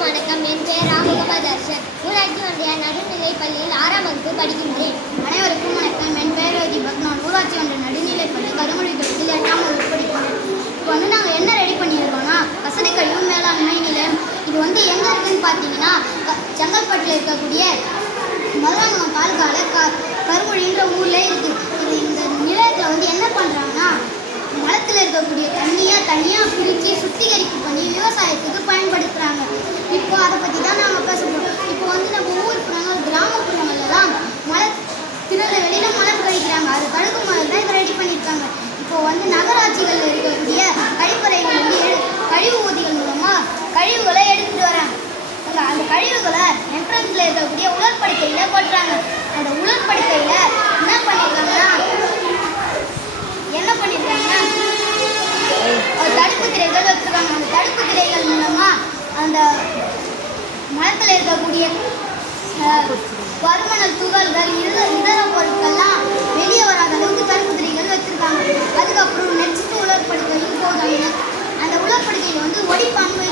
அனைவருக்கும் வணக்கம். என் பெயர் ராமுகமது அர்ஷத். ஊராட்சி ஒன்றிய நடுநிலைப் பள்ளியில் 6ஆம் வகுப்பு படிக்கின்றேன். அனைவருக்கும் வணக்கம். என் பெயர் தீபக். நான் ஊராட்சி ஒன்றிய நடுநிலைப் பள்ளி கருமொழி தொகுதியில் 8ஆம் வகுப்பு படிக்கின்றேன். இப்போ நாங்கள் என்ன ரெடி பண்ணியிருக்கோம்னா வசதி கழிவு மேலாண்மை நிலையம். இது எங்கே இருக்குதுன்னு பார்த்தீங்கன்னா செங்கல்பட்டில் இருக்கக்கூடிய மதுராந்தகம் தாலுக்காவில் கருமொழின்ற ஊரில் இருக்குது. இது இந்த நிலையத்தில் என்ன பண்ணுறாங்கன்னா மரத்தில் இருக்கக்கூடிய தனியாக பிரித்து சுத்திகரிப்பு பண்ணி விவசாயத்துக்கு பயன்படுத்துகிறாங்க. இப்போ அதை பற்றி தான் நாங்கள் பேசுகிறோம். இப்போ நம்ம ஊர் கிராமப்புறங்கள்லாம் வெளியில் மலர் கழிக்கிறாங்க. அது தடுக்கும் மாதிரி தான் இதை ரெடி பண்ணியிருக்காங்க. இப்போ நகராட்சிகளில் இருக்கக்கூடிய கழிப்பறைகள் கழிவு ஊதிகள் மூலமாக கழிவுகளை எடுத்துகிட்டு வராங்க. அந்த கழிவுகளை என்ட்ரன்ஸில் இருக்கக்கூடிய உலர்படுக்கையில் கொட்டுறாங்க. அந்த உலர்படுக்கையில் என்ன பண்ணியிருக்காங்கன்னா தடுப்பு திரைகள் வச்சுருக்காங்க. அந்த தடுப்பு திரைகள் மூலமாக அந்த மரத்தில் இருக்கக்கூடிய பருமணல் துகள்கள் இதர பொருட்கள்லாம் வெளியே வராத அளவுக்கு தடுப்பு திரைகள் வச்சுருக்காங்க. அதுக்கப்புறம் நெக்ஸ்ட் உலர்படுக்கையும் போடுறாங்க. அந்த உலர்படுக்கையில் ஒடிப்பான்மை